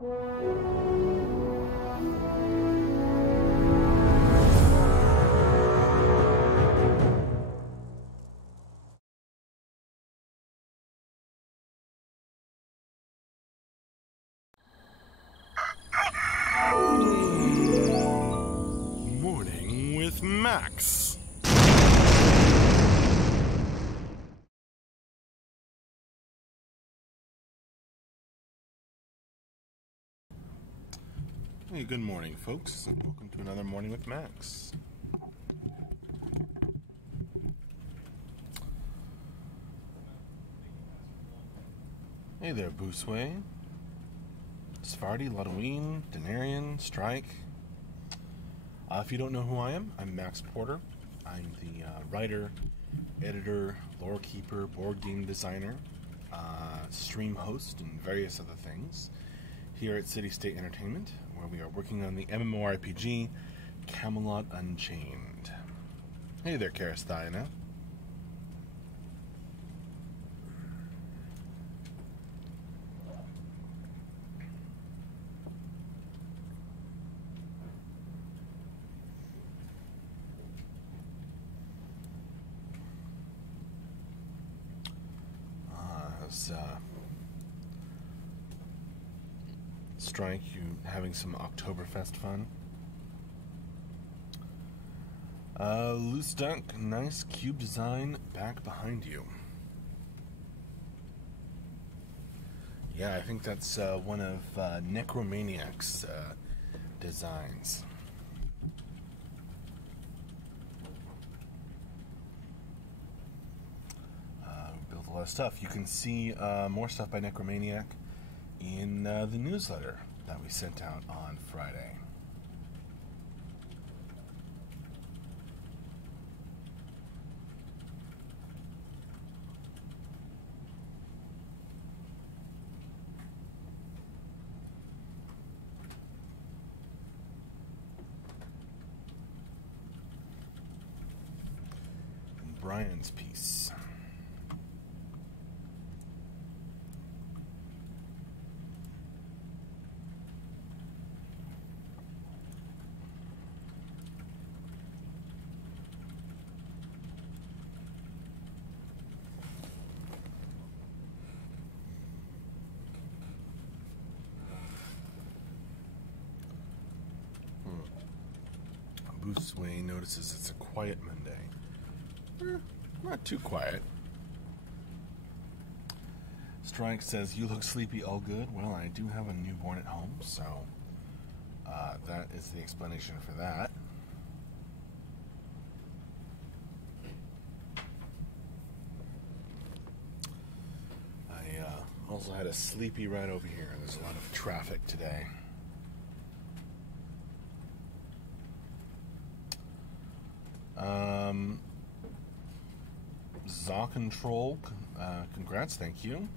Morning with Max. Hey, good morning, folks, and welcome to another Morning with Max. Hey there, Boosway, Svarty, Ludween, Denarian, Strike. If you don't know who I am, I'm Max Porter. I'm the writer, editor, lore keeper, board game designer, stream host, and various other things here at City State Entertainment, where we are working on the MMORPG Camelot Unchained. Hey there, Karasthayana. Strike, you having some Oktoberfest fun? Loose Duck, nice cube design back behind you. Yeah, I think that's one of Necromaniac's designs. Built a lot of stuff. You can see more stuff by Necromaniac in the newsletter that we sent out on Friday. And Brian's piece. Bruce Wayne notices it's a quiet Monday. Not too quiet. Strike says, you look sleepy, all good. Well, I do have a newborn at home, so that is the explanation for that. I also had a sleepy ride over here. There's a lot of traffic today. Zaw Control, congrats, thank you.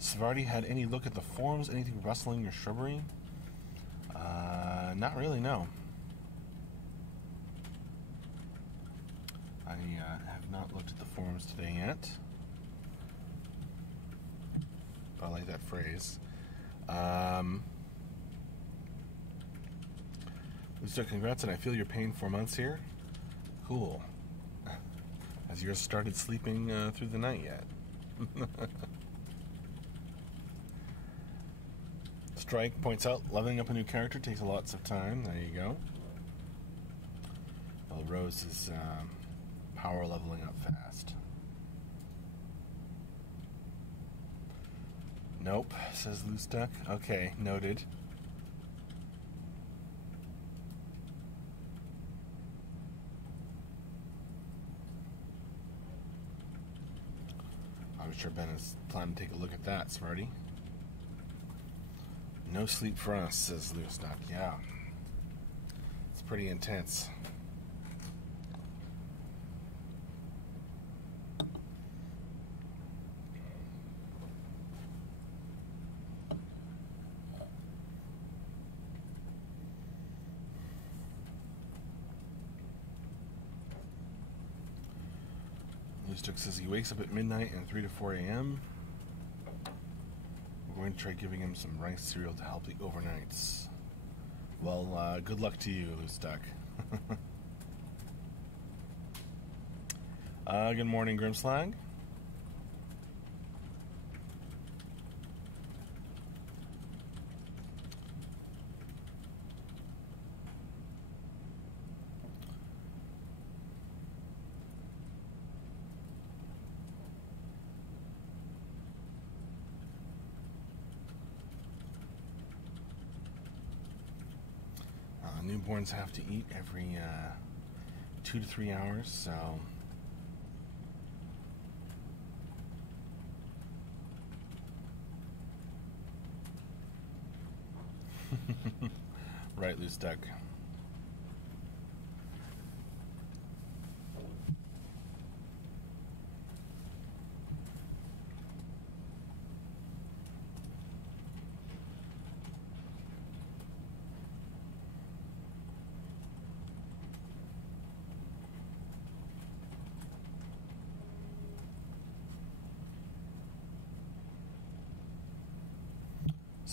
Svarty, had any look at the forums? Anything rustling or shrubbery? Not really, no. I have not looked at the forums today yet. I like that phrase. So congrats, and I feel your pain 4 months here. Cool. Has yours started sleeping through the night yet? Strike points out, leveling up a new character takes lots of time. There you go. Well, Rose is power leveling up fast. Nope, says Loose Duck. Okay, noted. I'm sure Ben is planning to take a look at that, Smarty. No sleep for us, says Loose Duck. Yeah. It's pretty intense. Loose Duck says he wakes up at midnight and 3 to 4 a.m. We're going going to try giving him some rice cereal to help the overnights. Well, good luck to you, Loose Duck. Good morning, Grimslag. Newborns have to eat every 2 to 3 hours, so right, Loose Duck.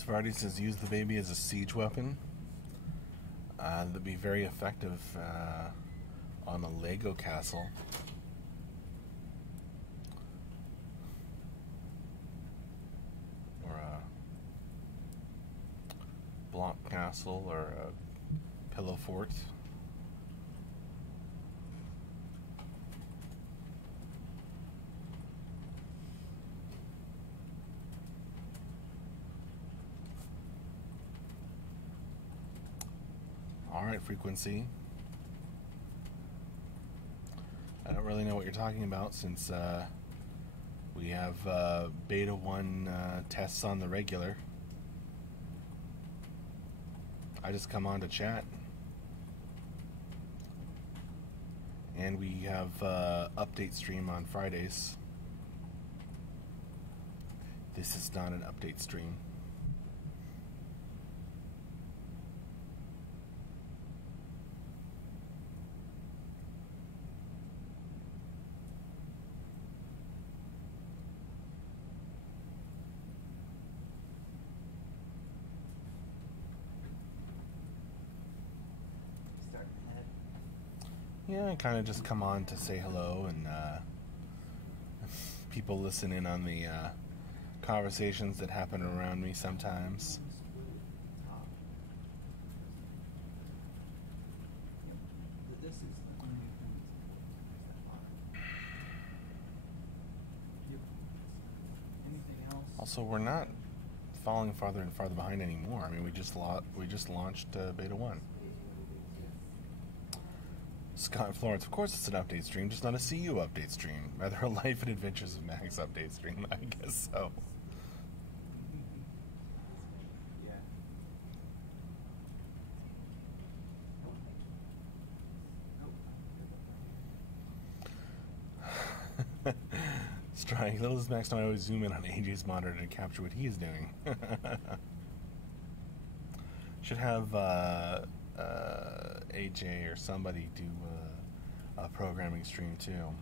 Svardy says use the baby as a siege weapon. That'd be very effective on a Lego castle. Or a block castle or a pillow fort. Alright, Frequency. I don't really know what you're talking about since we have Beta 1 tests on the regular. I just come on to chat. And we have update stream on Fridays. This is not an update stream. Yeah, I kind of just come on to say hello, and people listen in on the conversations that happen around me sometimes. Also, we're not falling farther and farther behind anymore. I mean, we just launched Beta 1. Scott Florence, of course it's an update stream, just not a CU update stream. Rather a Life and Adventures of Max update stream, I guess so. Strike, little does Max know I always zoom in on AJ's monitor to capture what he is doing. Should have AJ or somebody do a programming stream too.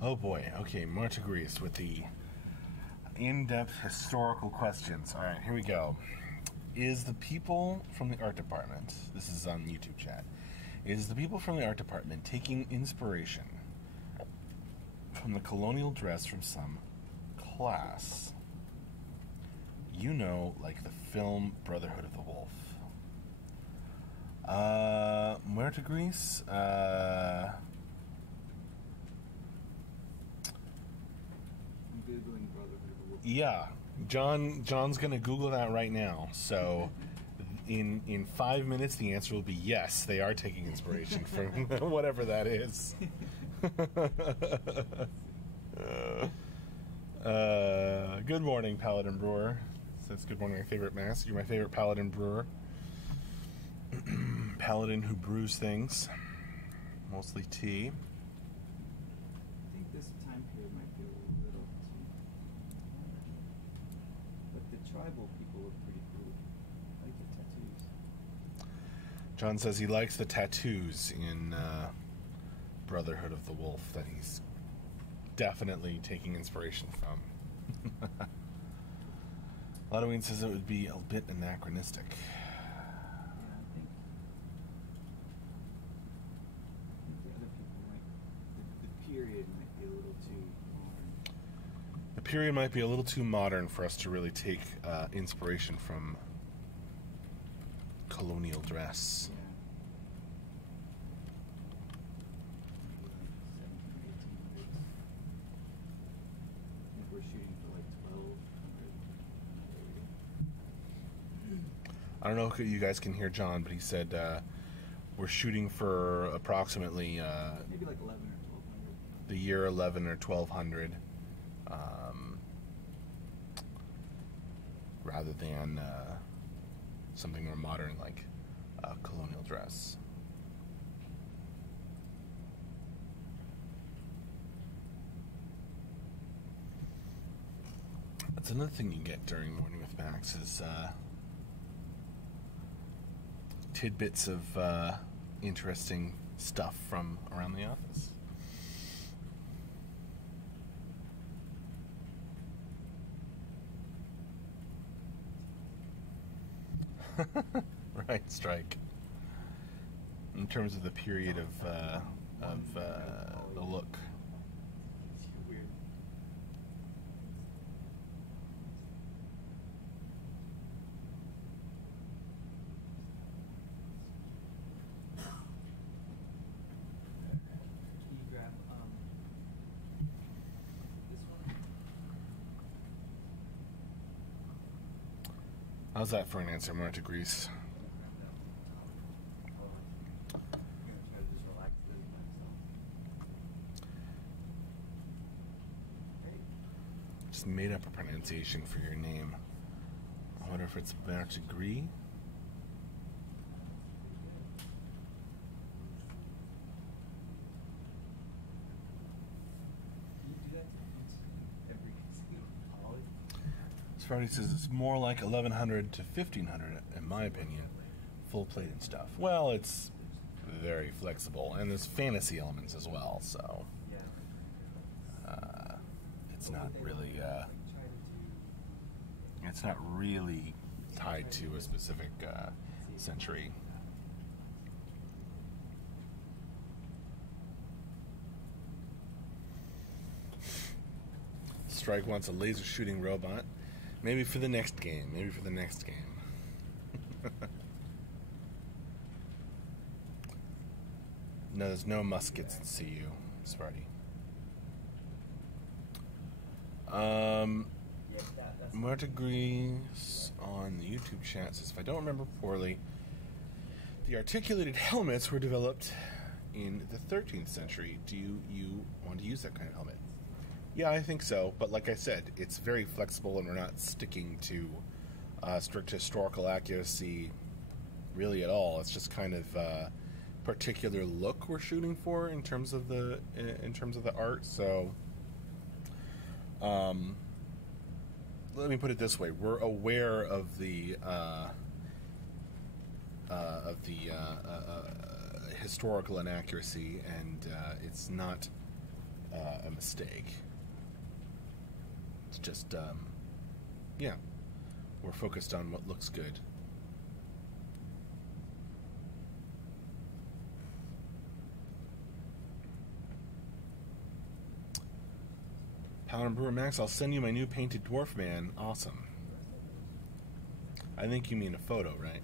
Oh boy, okay, Marta Grease with the in-depth historical questions. Alright, here we go. Is the people from the art department, this is on YouTube chat, is the people from the art department taking inspiration from the colonial dress from some class? You know, like the film Brotherhood of the Wolf. Muerta Grease? I'm Googling Brotherhood of the Wolf. Yeah. John's gonna Google that right now. So in 5 minutes the answer will be yes, they are taking inspiration from whatever that is. Good morning, Paladin Brewer. Says good morning, my favorite mask. You're my favorite Paladin Brewer. Paladin who brews things. Mostly tea. I think this time period might be a little too... But the tribal people look pretty cool. I like the tattoos. John says he likes the tattoos in Brotherhood of the Wolf that he's definitely taking inspiration from. Ludwig says it would be a bit anachronistic. Yeah, I think the other people might. The period might be a little too modern. The period might be a little too modern for us to really take inspiration from colonial dress. Yeah. Maybe like 17, 1800s. I think we're shooting for like 1200. I don't know if you guys can hear John, but he said we're shooting for approximately Maybe like 11 or 1200. the year 11 or 1200, rather than something more modern like colonial dress. That's another thing you get during Morning with Max is tidbits of interesting stuff from around the office. Right, Strike. In terms of the period of the look. It's weird. Can you grab this one? How's that for an answer? More to Greece. Just made up a pronunciation for your name. I wonder if it's Bertigris. Sparty says it's more like 1100 to 1500, in my opinion. Full plate and stuff. Well, it's very flexible, and there's fantasy elements as well, so it's not really tied to a specific century. Strike wants a laser shooting robot. Maybe for the next game. No, there's no muskets in CU, Sparty. Marta Grease on the YouTube chat says, if I don't remember poorly, the articulated helmets were developed in the 13th century. Do you want to use that kind of helmet? Yeah, I think so. But like I said, it's very flexible, and we're not sticking to strict historical accuracy really at all. It's just kind of particular look we're shooting for in terms of the art. So, let me put it this way: we're aware of the historical inaccuracy, and it's not a mistake. It's just, yeah, we're focused on what looks good. Paladin Brewer Max, I'll send you my new painted dwarf man. Awesome. I think you mean a photo, right?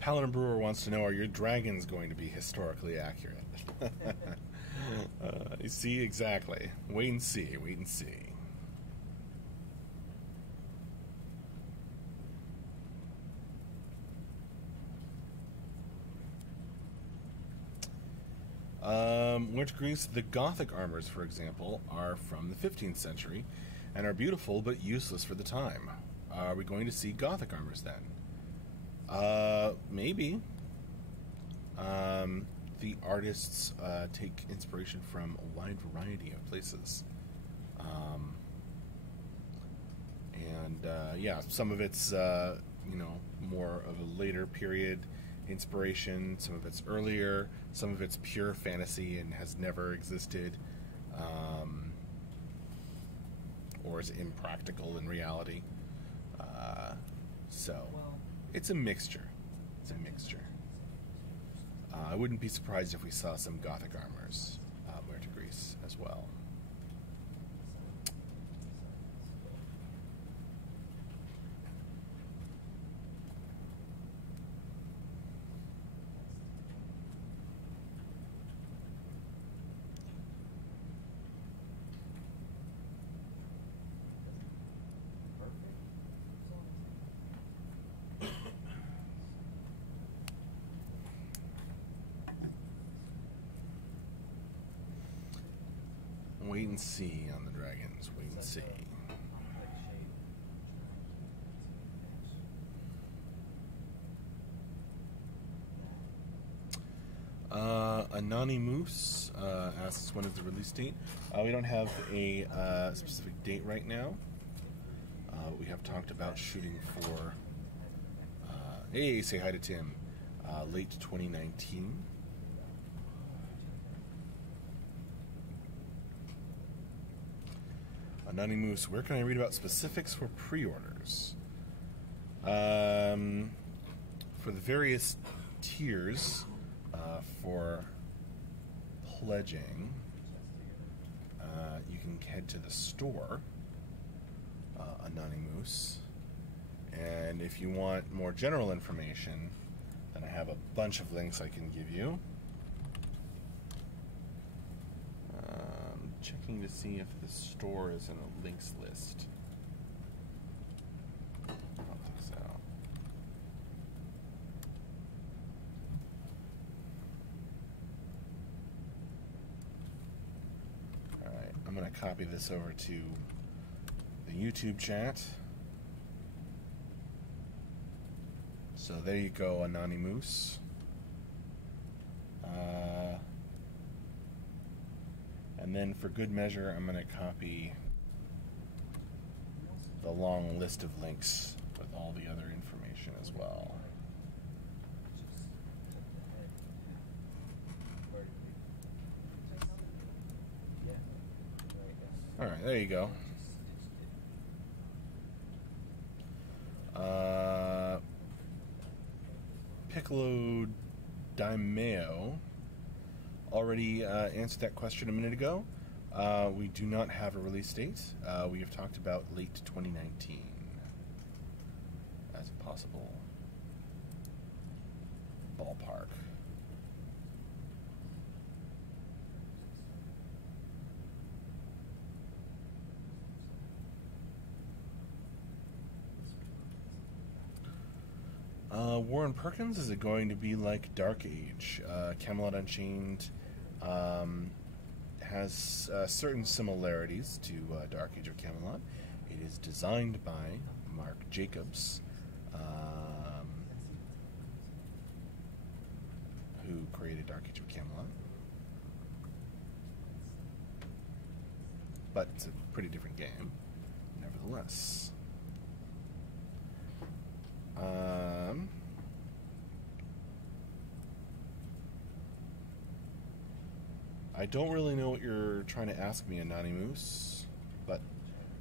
Paladin Brewer wants to know, are your dragons going to be historically accurate? You see, exactly. Wait and see. Which Greece, the Gothic armors, for example, are from the 15th century and are beautiful but useless for the time. Are we going to see Gothic armors then? Maybe. The artists take inspiration from a wide variety of places. Yeah, some of it's, more of a later period inspiration. Some of it's earlier, some of it's pure fantasy and has never existed, or is impractical in reality. So it's a mixture. It's a mixture. I wouldn't be surprised if we saw some Gothic armors wear to Greece as well. Wait and see on the dragons. Wait and see. Anonymous asks when is the release date. We don't have a specific date right now. We have talked about shooting for, hey, say hi to Tim, late 2019. Anonymous, where can I read about specifics for pre-orders? For the various tiers for pledging, you can head to the store, Anonymous, and if you want more general information, then I have a bunch of links I can give you. Checking to see if the store is in a links list. I don't think so. Alright, I'm going to copy this over to the YouTube chat. So there you go, Anonymous. And then for good measure, I'm going to copy the long list of links with all the other information as well. Alright, there you go. Piccolo Daimeo already answered that question a minute ago. We do not have a release date. We have talked about late 2019 as a possible ballpark. Warren Perkins, is it going to be like Dark Age? Camelot Unchained has certain similarities to Dark Age of Camelot. It is designed by Mark Jacobs, who created Dark Age of Camelot. But it's a pretty different game, nevertheless. I don't really know what you're trying to ask me, Anonymous, but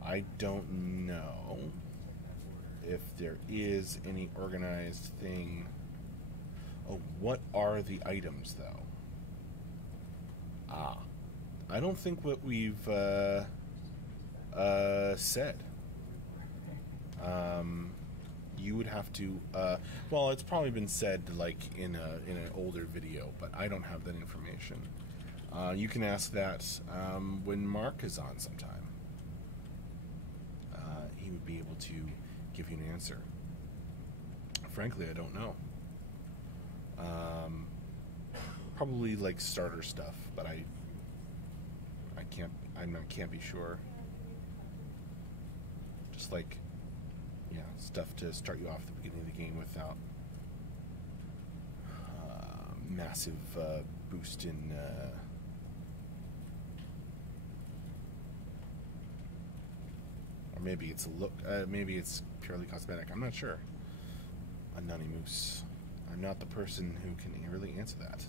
I don't know if there is any organized thing. Oh, what are the items, though? I don't think what we've said. You would have to. Well, it's probably been said like in an older video, but I don't have that information. You can ask that when Mark is on sometime. He would be able to give you an answer. Frankly, I don't know. Probably like starter stuff, but I can't be sure. Just like, yeah, stuff to start you off at the beginning of the game without massive boost in or maybe it's a look. Maybe it's purely cosmetic. I'm not sure. Anonymous. I'm not the person who can really answer that.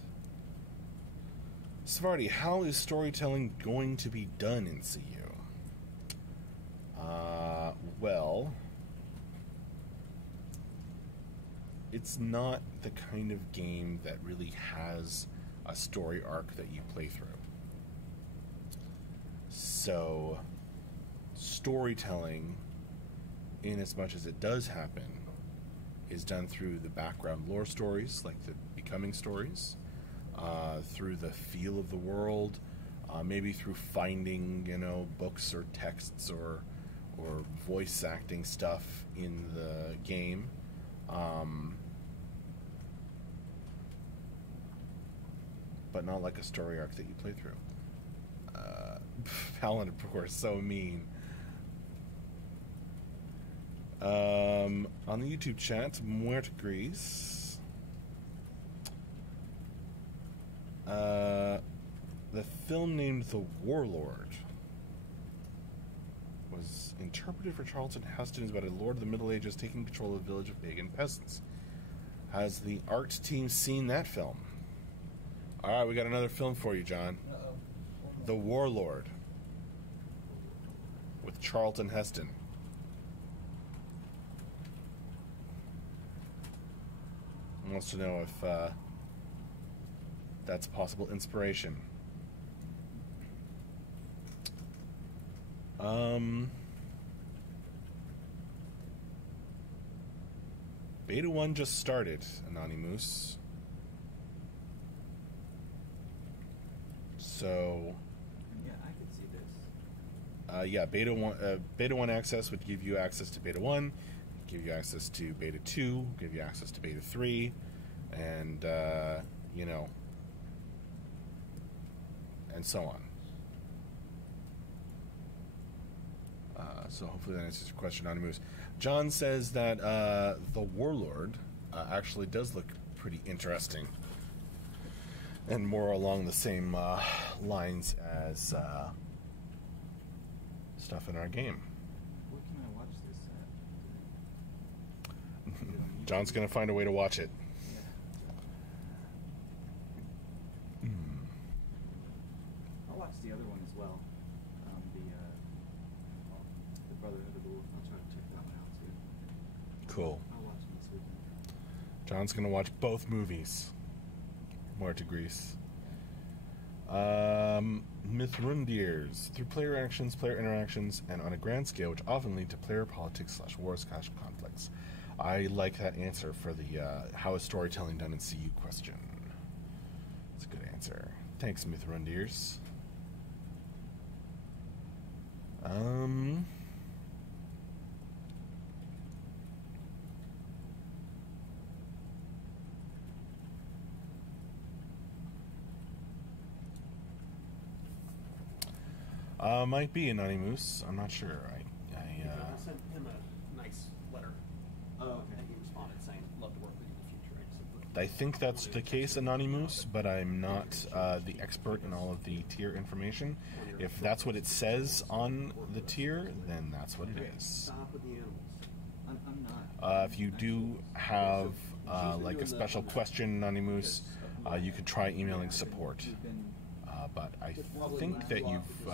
Svarty, how is storytelling going to be done in CU? Well, it's not the kind of game that really has a story arc that you play through. So, storytelling, in as much as it does happen, is done through the background lore stories, like the Becoming stories, through the feel of the world, maybe through finding, books or texts or voice acting stuff in the game. But not like a story arc that you play through. Paladin, of course, so mean. On the YouTube chat, Muerte Grease. The film named The Warlord was interpreted for Charlton Heston as about a lord of the Middle Ages taking control of a village of pagan peasants. Has the art team seen that film? Alright, we got another film for you, John. Uh-oh. The Warlord. With Charlton Heston. He wants to know if that's a possible inspiration. Beta 1 just started, Anonymous. So, Yeah, I could see this. yeah, Beta 1 access would give you access to Beta 1, give you access to Beta 2, give you access to Beta 3, and, and so on. So hopefully that answers your question, Anonymous. John says that the Warlord actually does look pretty interesting. And more along the same lines as stuff in our game. Where can I watch this at? John's going to find a way to watch it. Yeah. I'll watch the other one as well. The Brotherhood of the Wolf. I'll try to check that one out too. Cool. I'll watch them this weekend. John's going to watch both movies. More to Greece. Mithrundirs. Through player actions, player interactions, and on a grand scale, which often lead to player politics / wars / conflicts. I like that answer for the how is storytelling done in CU question. That's a good answer. Thanks, Mithrundirs. Might be Anonymous. I'm not sure. I sent him a nice letter. Oh, okay. And he responded saying, love to work with you in the future. I think that's the case, Anonymous, but I'm not the expert in all of the tier information. If that's what it says on the tier, then that's what it is. Stop with the animals. I'm not. If you do have like a special question, Anonymous, you could try emailing support. We've been But I think that you've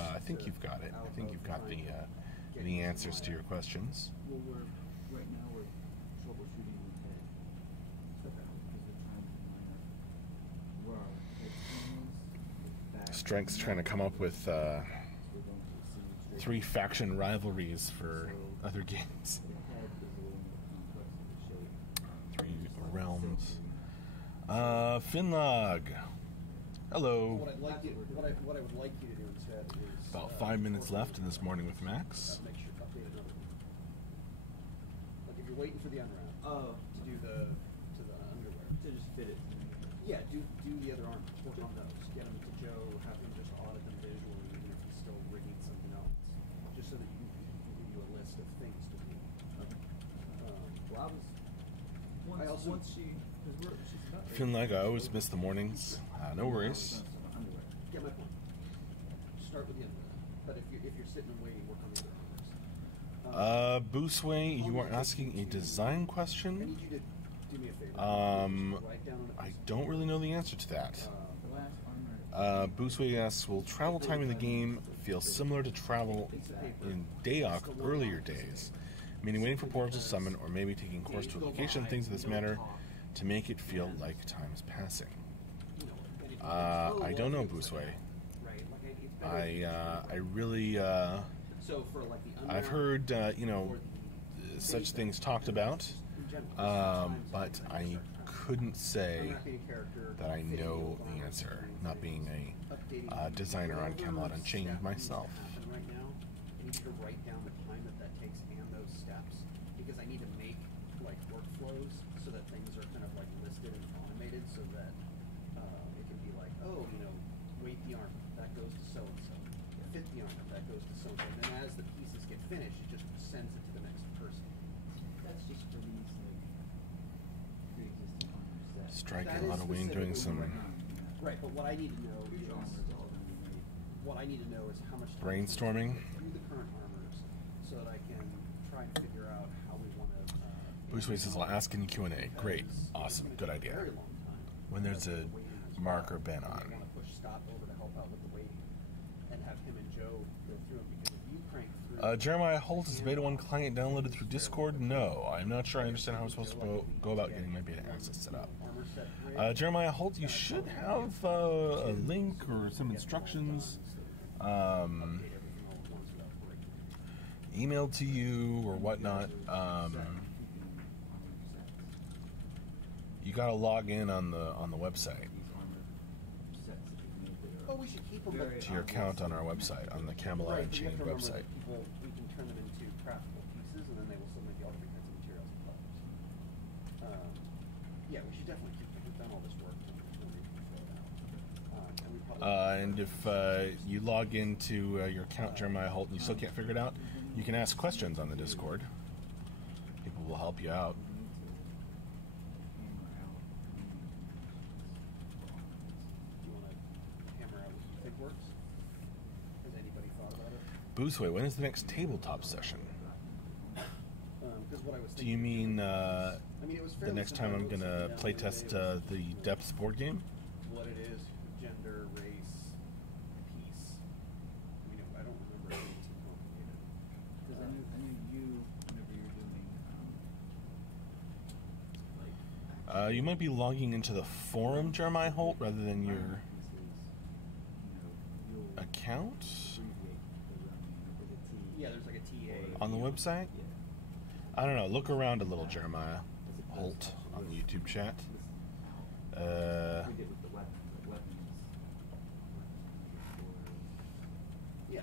got it. I think you've got the answers to your questions. Well, right now we're troubleshooting with head. Because they're trying to line up where our head is, back. Strength's trying to come up with So we're going to see 3 faction rivalries for other games. The head is a little more complex of the shape. 3 realms. Finlog. Hello. What I would like you to do instead is About 5 minutes left in this morning with Max. make sure update another one. Like if you're waiting for the unwrap to do the underwear. To just fit it. Yeah, do the other arm. Work on those. Get them to Joe. Have him just audit them visually, even if he's still rigging something else, just so that he can give you a list of things to do. Well, Once she's about ready. Finlog, I always miss the mornings. No worries. get my point. Start with the underwear. But if you're sitting and waiting, work on the other arms. Boosway, you are asking a design I question? need you to do do me a favor. Write down on a I piece of don't really know the answer to that. The last armor. Boosway asks, will travel time in the game feel similar to travel in Daok earlier days? Meaning waiting for portals to summon, or maybe taking course to a location, things of this matter, to make it feel like time is passing. I don't know, Boosway. Right, like it's better. I really, So for like the I've heard, such things talked about, but I couldn't say that I know the answer, not being a designer on Camelot Unchained myself. Right now, I need you to write down the time that takes and those steps, because I need to make like workflows so that things are kind of like listed and automated, so that it can be like, oh, weight the armor, that goes to so and so, fit the armor, that goes to so and so, and then as the pieces get finished, it just sends it to the next person. That's just for these like pre-existing armor sets. Strike That a lot is of wing doing some Right, but what I need to know Future armor is is all gonna be made. what I need to know is how much time brainstorming. through the current armors, so that I can try and figure out how we want to. Boosway says, I'll ask in Q&A. Great. Awesome. Good idea. Very long time. When there's a marker Ben I on. want to push Scott over to help out with the weighting, and have him and Joe go through them, because if you crank through. Jeremiah Holt, is Beta 1 client downloaded through Discord? No. I'm not sure I understand how I'm supposed to go about getting my beta access set up. Armor set grade, Jeremiah Holt, you should have a link or some instructions update everything all at once without breaking. emailed to you or whatnot. You gotta log in on the website Oh, we should keep them. to your account on our website, on the Camelot Right, but you have Unchained to remember website. that people, we can turn them into craftable pieces, and then they will still make you all different kinds of materials and colors. Yeah, we should definitely keep them. We've done all this work. There's no reason to throw it out. And we probably And if you log into your account, Jeremiah Holt, and you still can't figure it out, you can ask questions on the Discord. People will help you out. do you want to hammer out what you think works? Has anybody thought about it? Boosway, when is the next tabletop session? Because what I was Do you thinking, mean I mean, it was the fairly next time simple. I'm gonna playtest the Depths board game? What it is, gender, race, peace. I mean, I don't remember it being too complicated. Because I knew you, whenever you're doing, like, You might be logging into the forum, Jeremiah Holt, rather than your armor pieces, you'll account abbreviate the T. Yeah, there's like a TA. on the website. Yeah. I don't know. Look around a little, Jeremiah Holt, on the YouTube chat. We did with the weapons. The weapons. Yeah.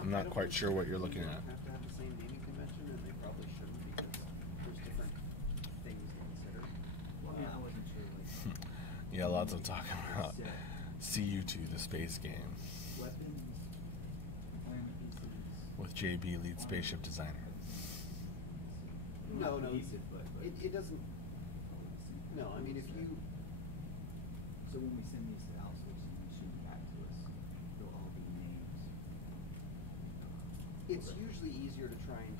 I'm not quite sure what you're looking at. Have to have the same naming convention, and they probably shouldn't, because there's different things to consider. Well, yeah, I wasn't sure. Like, Yeah, lots of talk about CU2, the space game, weapons, armor pieces. with JB, lead spaceship designer. No, Not no, cohesive, but it doesn't. No, I mean, if you. So when we send these to outsourcing and shoot back to us, they'll all be names. It's usually easier to try and.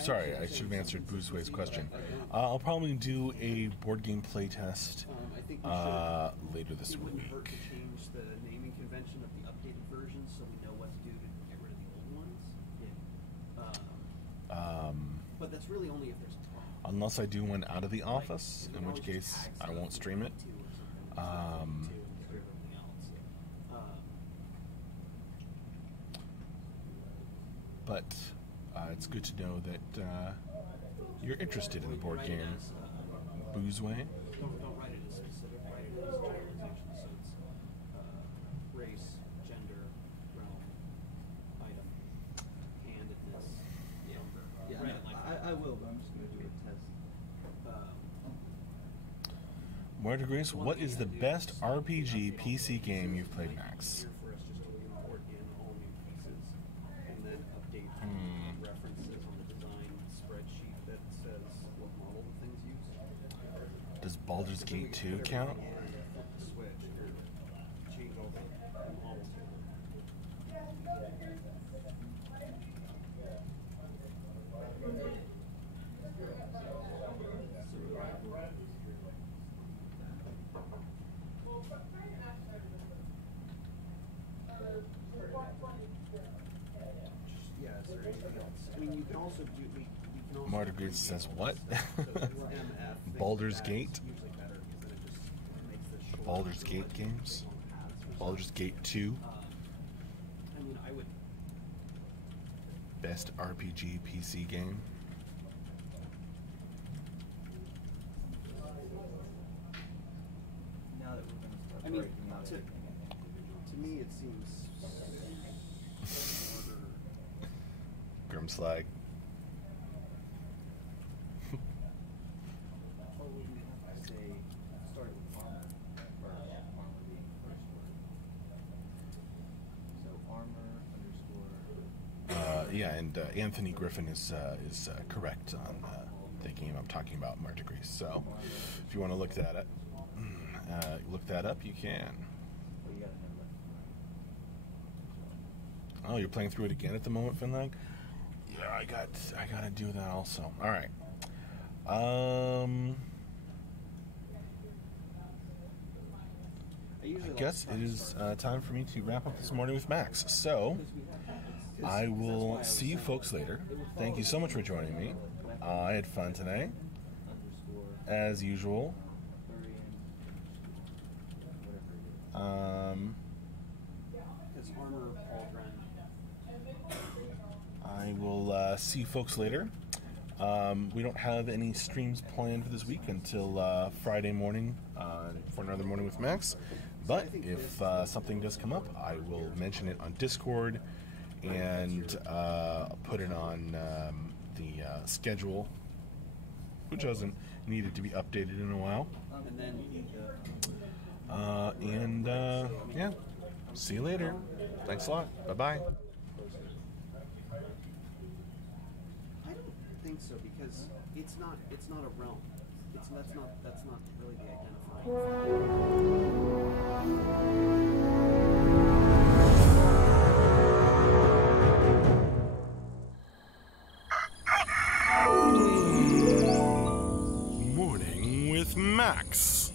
Sorry, I should have answered Boosway's question. I'll probably do a board game playtest I think we should. later this It wouldn't hurt week. to change the naming convention of the updated versions, so we know what to do to get rid of the old ones. Yeah. But that's really only if there's a problem. Unless I do one out of the Like, office, we in can which always just case tag I stuff won't if stream we it. need to or something, just get rid of everything else. But it's good to know that you're interested in the board Write it game as, Boosway. Don't write it as specific, write it as generalization. So it's race, gender, realm, item, handedness, number. Yeah, Write it like that. I will, but I'm just gonna do a test. Moira Grace, what is the best RPG PC game you've played, Max? Here for us just to import in all new pieces and then update references on the design spreadsheet that says what model the things use. Does Baldur's Gate 2 count? Flip the switch or change all the models. also do we can also Martyr Grade says what? So if it's MF, Baldur's that's Gate? usually better because then it just makes this short. Baldur's so Gate like games? long paths or Baldur's something. Gate 2, I mean, I would. best RPG PC game. Now that we're gonna start I mean, breaking out to everything in individual to me, it seems harder. Grimslag. Or would we have to say, start with armor, or armor being the first word? So armor underscore. Yeah, and Anthony Griffin is correct on the game I'm talking about, Martyr Grade. So, if you want to look that up, you can. Well, you gotta know that. Oh, you're playing through it again at the moment, Finlag? Yeah, I gotta do that also. All right. I guess it is time for me to wrap up this morning with Max. So, I will see you folks later. Thank you so much for joining me. I had fun today, Underscore, as usual. whatever it is. His armor pauldron. I will see you folks later. We don't have any streams planned for this week until Friday morning for another morning with Max. But if something does come up, I will mention it on Discord and put it on the schedule, which hasn't needed to be updated in a while. And then Yeah, see you later. Thanks a lot. Bye-bye. I don't think so because it's not a realm. That's not really the identifying. Morning with Max.